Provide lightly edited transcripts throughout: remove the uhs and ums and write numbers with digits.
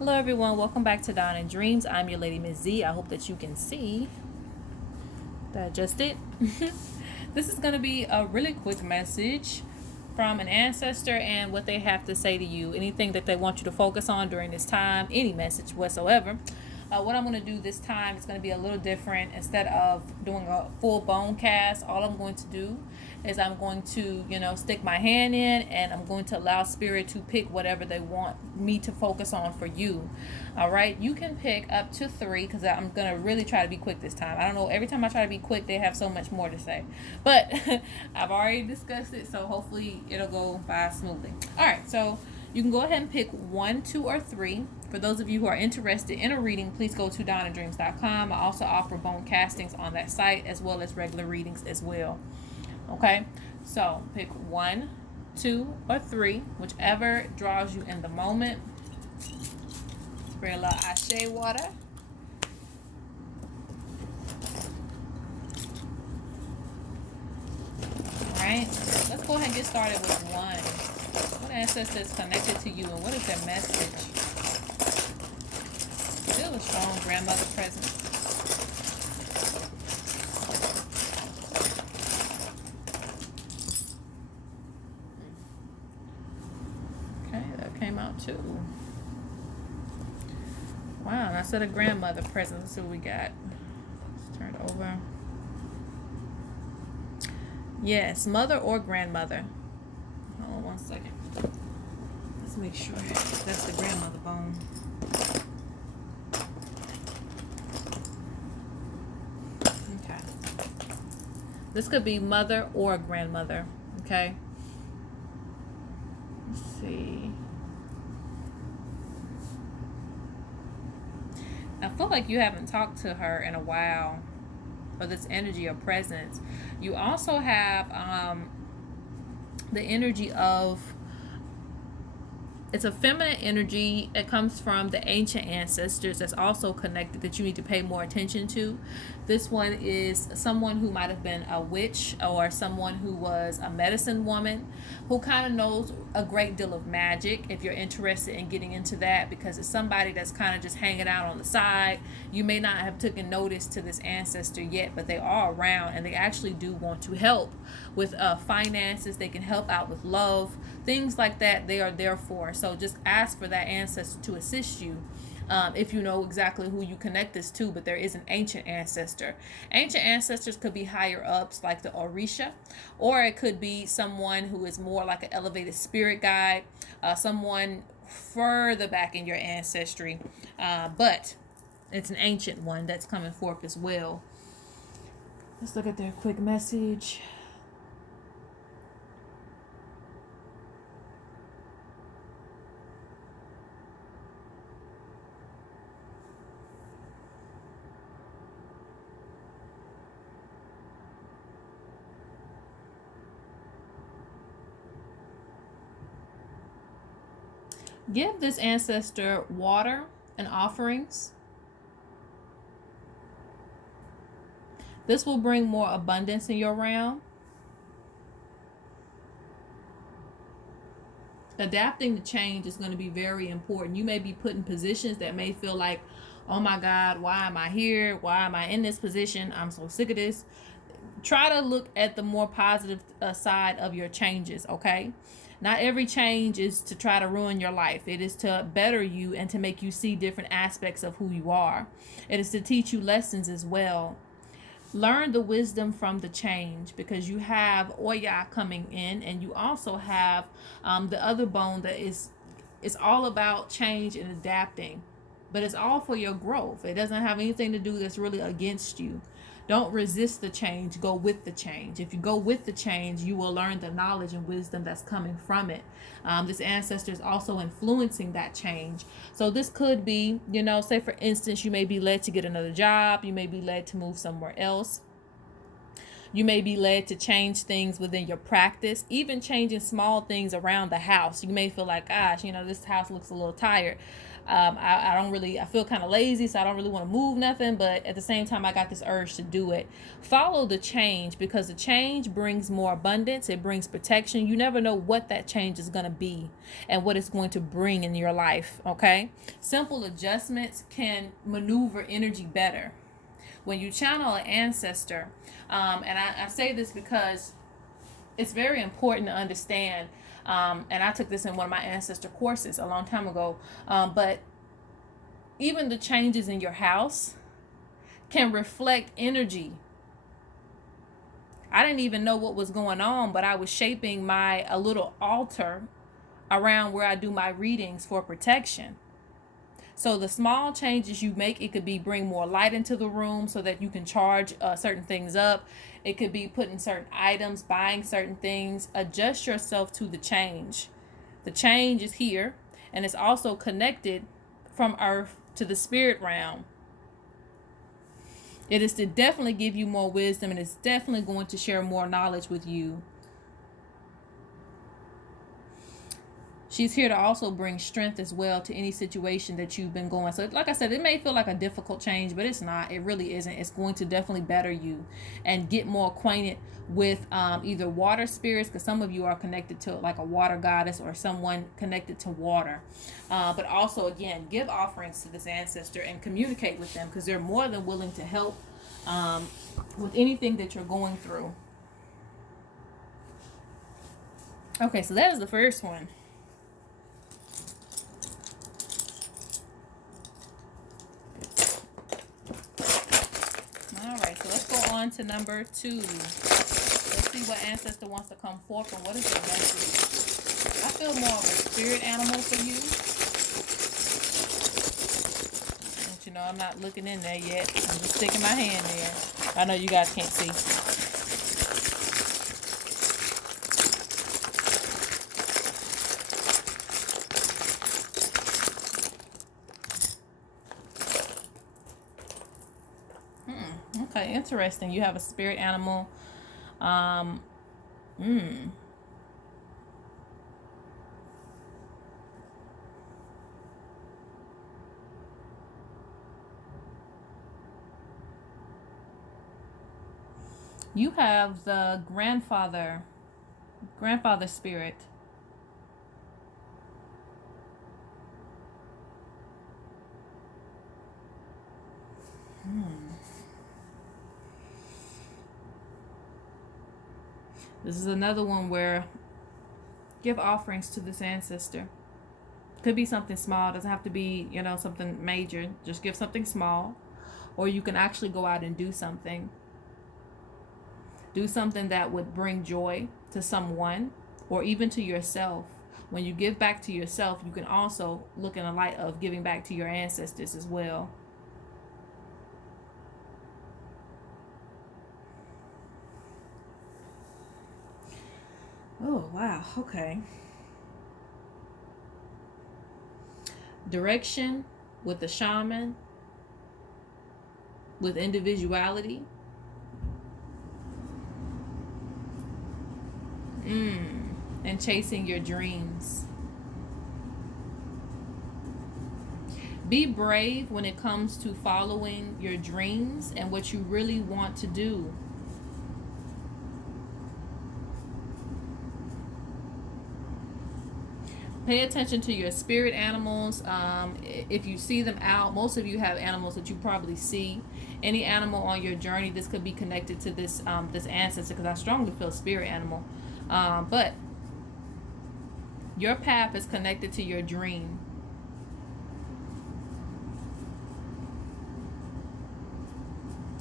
Hello everyone, welcome back to Dawn and Dreams. I'm your lady Ms.Z. I hope that you can see that I just did. This is going to be a really quick message from an ancestor and what they have to say to you. Anything that they want you to focus on during this time, any message whatsoever. What I'm going to do this time is going to be a little different. Instead of doing a full bone cast, all I'm going to do is I'm going to, stick my hand in and I'm going to allow spirit to pick whatever they want me to focus on for you. All right. You can pick up to 3 because I'm going to really try to be quick this time. I don't know. Every time I try to be quick, they have so much more to say. But I've already discussed it. So hopefully it'll go by smoothly. All right. So you can go ahead and pick 1, 2, or 3. For those of you who are interested in a reading, please go to dawningdreamz.com. I also offer bone castings on that site as well as regular readings as well. Okay, so pick 1, 2, or 3, whichever draws you in the moment. Spray a little ashe water. All right, let's go ahead and get started with 1. What ancestor is connected to you and what is their message? Still a strong grandmother presence. Okay, that came out too. Wow, and I said a grandmother presence. Let's see what we got. Let's turn it over. Yes, mother or grandmother. Hold on 1 second. Let's make sure that's the grandmother bone. Okay. This could be mother or grandmother. Okay. Let's see. I feel like you haven't talked to her in a while, or this energy or presence. You also have the energy of, it's a feminine energy. It comes from the ancient ancestors that's also connected that you need to pay more attention to. This one is someone who might have been a witch or someone who was a medicine woman who kind of knows a great deal of magic, if you're interested in getting into that, because it's somebody that's kind of just hanging out on the side. You may not have taken notice to this ancestor yet, but they are around and they actually do want to help with finances. They can help out with love, things like that. They are there for. So just ask for that ancestor to assist you. If you know exactly who you connect this to, but there is an ancient ancestor. Ancient ancestors could be higher ups like the Orisha, or it could be someone who is more like an elevated spirit guide, someone further back in your ancestry, but it's an ancient one that's coming forth as well. Let's look at their quick message. Give this ancestor water and offerings. This will bring more abundance in your realm. Adapting to change is going to be very important. You may be put in positions that may feel like, oh my God, why am I here? Why am I in this position? I'm so sick of this. Try to look at the more positive side of your changes, okay? Not every change is to try to ruin your life. It is to better you and to make you see different aspects of who you are. It is to teach you lessons as well. Learn the wisdom from the change, because you have Oya coming in and you also have the other bone that is all about change and adapting, but it's all for your growth. It doesn't have anything to do that's really against you. Don't resist the change, go with the change. If you go with the change, you will learn the knowledge and wisdom that's coming from it. This ancestor is also influencing that change. So this could be, say for instance, you may be led to get another job. You may be led to move somewhere else. You may be led to change things within your practice, even changing small things around the house. You may feel like, gosh, this house looks a little tired. I feel kind of lazy, so I don't really want to move nothing. But at the same time, I got this urge to do it. Follow the change, because the change brings more abundance. It brings protection. You never know what that change is going to be and what it's going to bring in your life. Okay. Simple adjustments can maneuver energy better. When you channel an ancestor, and I say this because it's very important to understand, and I took this in one of my ancestor courses a long time ago, but even the changes in your house can reflect energy. I didn't even know what was going on, but I was shaping a little altar around where I do my readings for protection. So the small changes you make, it could be bring more light into the room so that you can charge certain things up. It could be putting certain items, buying certain things. Adjust yourself to the change. The change is here, and it's also connected from earth to the spirit realm. It is to definitely give you more wisdom, and it's definitely going to share more knowledge with you. She's here to also bring strength as well to any situation that you've been going. So like I said, it may feel like a difficult change, but it's not. It really isn't. It's going to definitely better you and get more acquainted with either water spirits, because some of you are connected to like a water goddess or someone connected to water. But also, again, give offerings to this ancestor and communicate with them, because they're more than willing to help with anything that you're going through. Okay, so that is the first one. On to number 2. Let's see what ancestor wants to come forth and what is the message. I feel more of a spirit animal for you. But I'm not looking in there yet. I'm just sticking my hand there. I know you guys can't see. Okay, interesting. You have a spirit animal. You have the grandfather spirit. This is another one where give offerings to this ancestor. Could be something small. Doesn't have to be, something major. Just give something small. Or you can actually go out and do something. Do something that would bring joy to someone or even to yourself. When you give back to yourself, you can also look in the light of giving back to your ancestors as well. Oh, wow. Okay. Direction with the shaman, with individuality. And chasing your dreams. Be brave when it comes to following your dreams and what you really want to do. Pay attention to your spirit animals. If you see them out, most of you have animals that you probably see. Any animal on your journey, this could be connected to this this ancestor, because I strongly feel spirit animal. But your path is connected to your dream.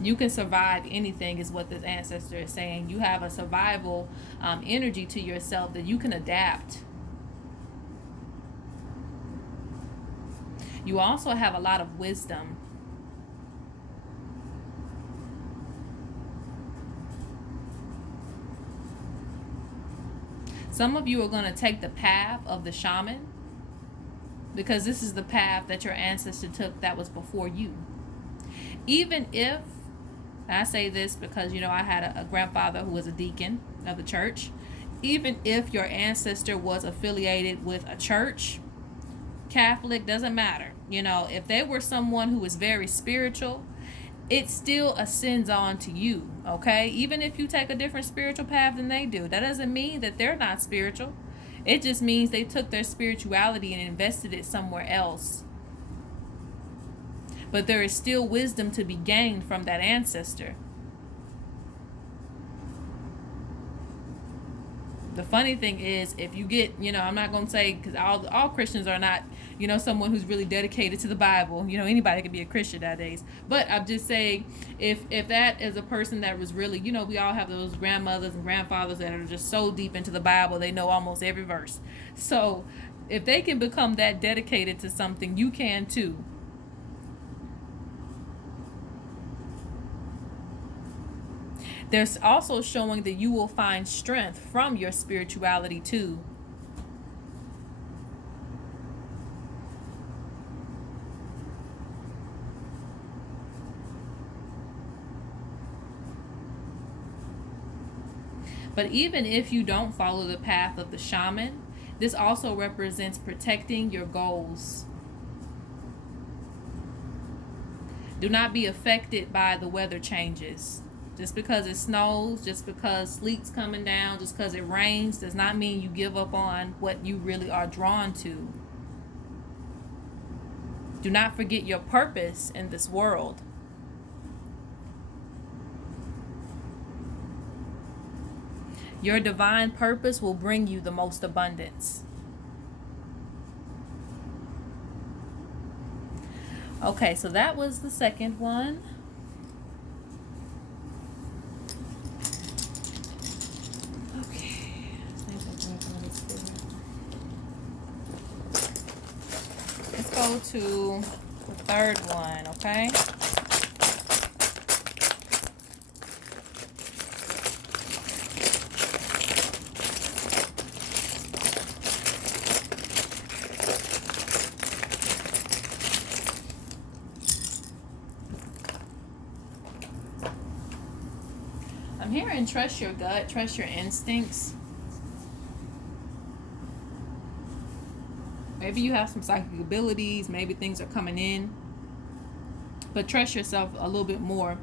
You can survive anything is what this ancestor is saying. You have a survival energy to yourself that you can adapt. You also have a lot of wisdom. Some of you are going to take the path of the shaman, because this is the path that your ancestor took that was before you. Even if And I say this because, I had a grandfather who was a deacon of the church. Even if your ancestor was affiliated with a church, Catholic, doesn't matter. If they were someone who was very spiritual, it still ascends on to you, okay? Even if you take a different spiritual path than they do, that doesn't mean that they're not spiritual. It just means they took their spirituality and invested it somewhere else. But there is still wisdom to be gained from that ancestor. The funny thing is, if you get, I'm not going to say, because all Christians are not, someone who's really dedicated to the Bible. Anybody can be a Christian nowadays. But I'm just saying, if that is a person that was really, we all have those grandmothers and grandfathers that are just so deep into the Bible, they know almost every verse. So if they can become that dedicated to something, you can too. There's also showing that you will find strength from your spirituality too. But even if you don't follow the path of the shaman, this also represents protecting your goals. Do not be affected by the weather changes. Just because it snows, just because sleet's coming down, just because it rains, does not mean you give up on what you really are drawn to. Do not forget your purpose in this world. Your divine purpose will bring you the most abundance. Okay, so that was the second one. Go to the third one, okay? I'm hearing trust your gut, trust your instincts. Maybe you have some psychic abilities. Maybe things are coming in. But trust yourself a little bit more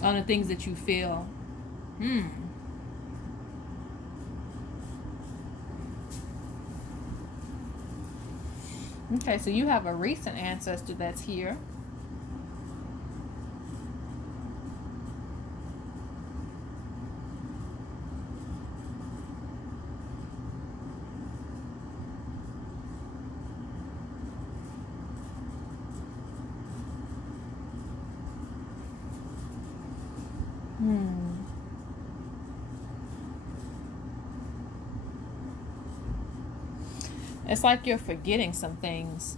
on the things that you feel. Okay, so you have a recent ancestor that's here. It's like you're forgetting some things.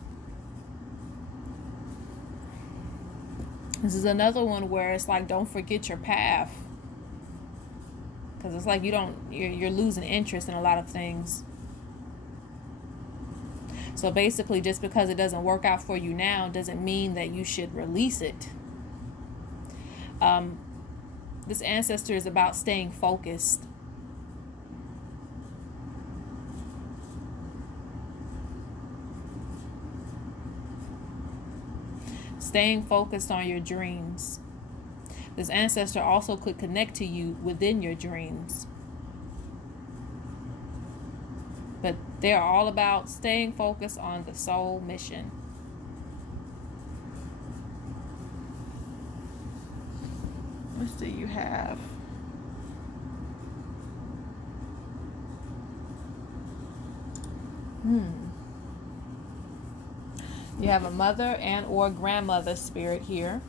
This is another one where it's like, don't forget your path. Because it's like you're losing interest in a lot of things. So basically, just because it doesn't work out for you now doesn't mean that you should release it. This ancestor is about staying focused. Staying focused on your dreams. This ancestor also could connect to you within your dreams. But they're all about staying focused on the soul mission. Let's see, you have you have a mother and or grandmother spirit here.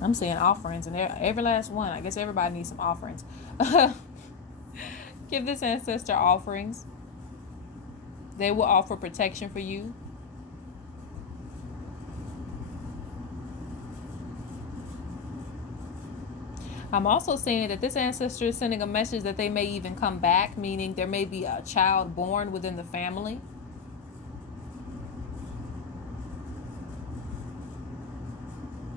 I'm seeing offerings, and every last one. I guess everybody needs some offerings. Give this ancestor offerings. They will offer protection for you. I'm also saying that this ancestor is sending a message that they may even come back, meaning there may be a child born within the family.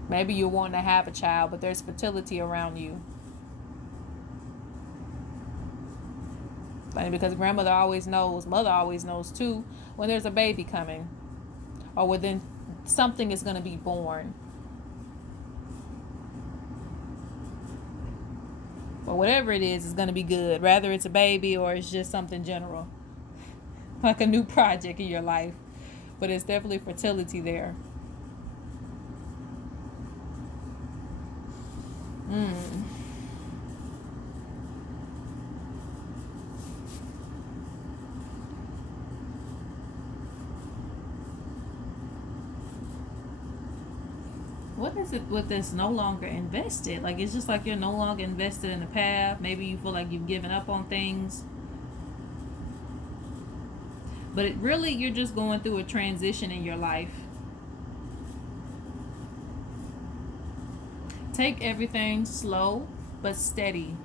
Maybe you're wanting to have a child, but there's fertility around you. And because grandmother always knows, mother always knows too, when there's a baby coming, or within something is going to be born. But whatever it is going to be good. Rather it's a baby or it's just something general. Like a new project in your life. But it's definitely fertility there. What is it with this no longer invested? Like, it's just like you're no longer invested in the path. Maybe you feel like you've given up on things. But it really, you're just going through a transition in your life. Take everything slow but steady.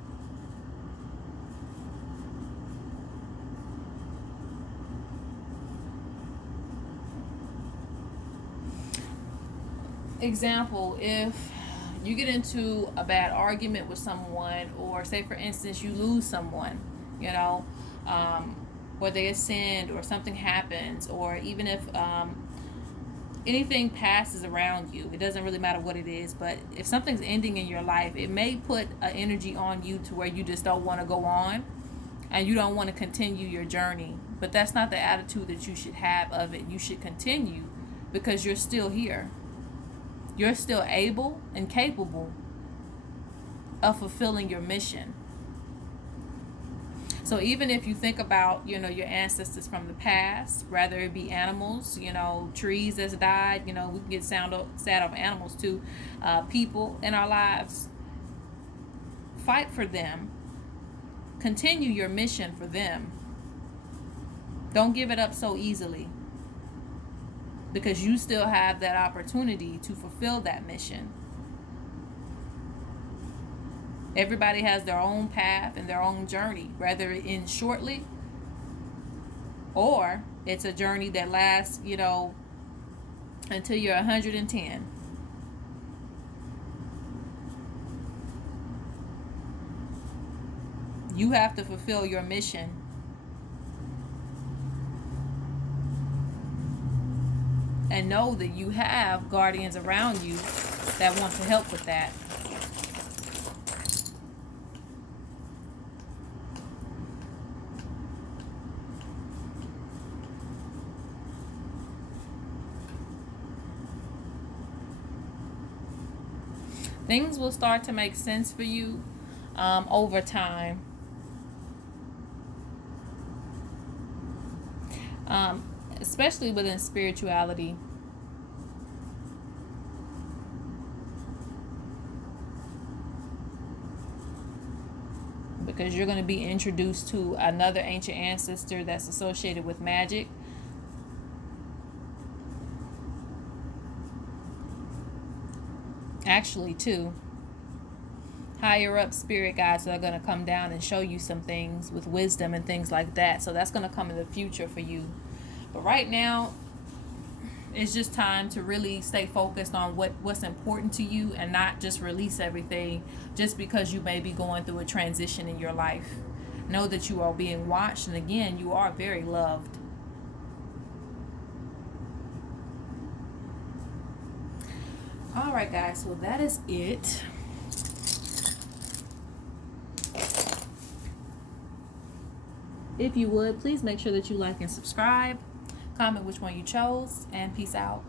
Example, if you get into a bad argument with someone, or say for instance you lose someone, you know, or they ascend or something happens, or even if anything passes around you, it doesn't really matter what it is, but if something's ending in your life, it may put an energy on you to where you just don't want to go on and you don't want to continue your journey. But that's not the attitude that you should have of it. You should continue because you're still here. You're still able and capable of fulfilling your mission. So even if you think about, you know, your ancestors from the past, whether it be animals, you know, trees that's died, you know, we can get sad of animals too, people in our lives, fight for them. Continue your mission for them. Don't give it up so easily, because you still have that opportunity to fulfill that mission. Everybody has their own path and their own journey, whether it ends shortly or it's a journey that lasts, you know, until you're 110. You have to fulfill your mission. And know that you have guardians around you that want to help with that. Things will start to make sense for you over time. Especially within spirituality. Because you're going to be introduced to another ancient ancestor that's associated with magic. Actually, two higher up spirit guides that are going to come down and show you some things with wisdom and things like that. So that's going to come in the future for you. But right now, it's just time to really stay focused on what's important to you, and not just release everything just because you may be going through a transition in your life. Know that you are being watched, and again, you are very loved. All right, guys, so that is it. If you would, please make sure that you like and subscribe. Comment which one you chose, and peace out.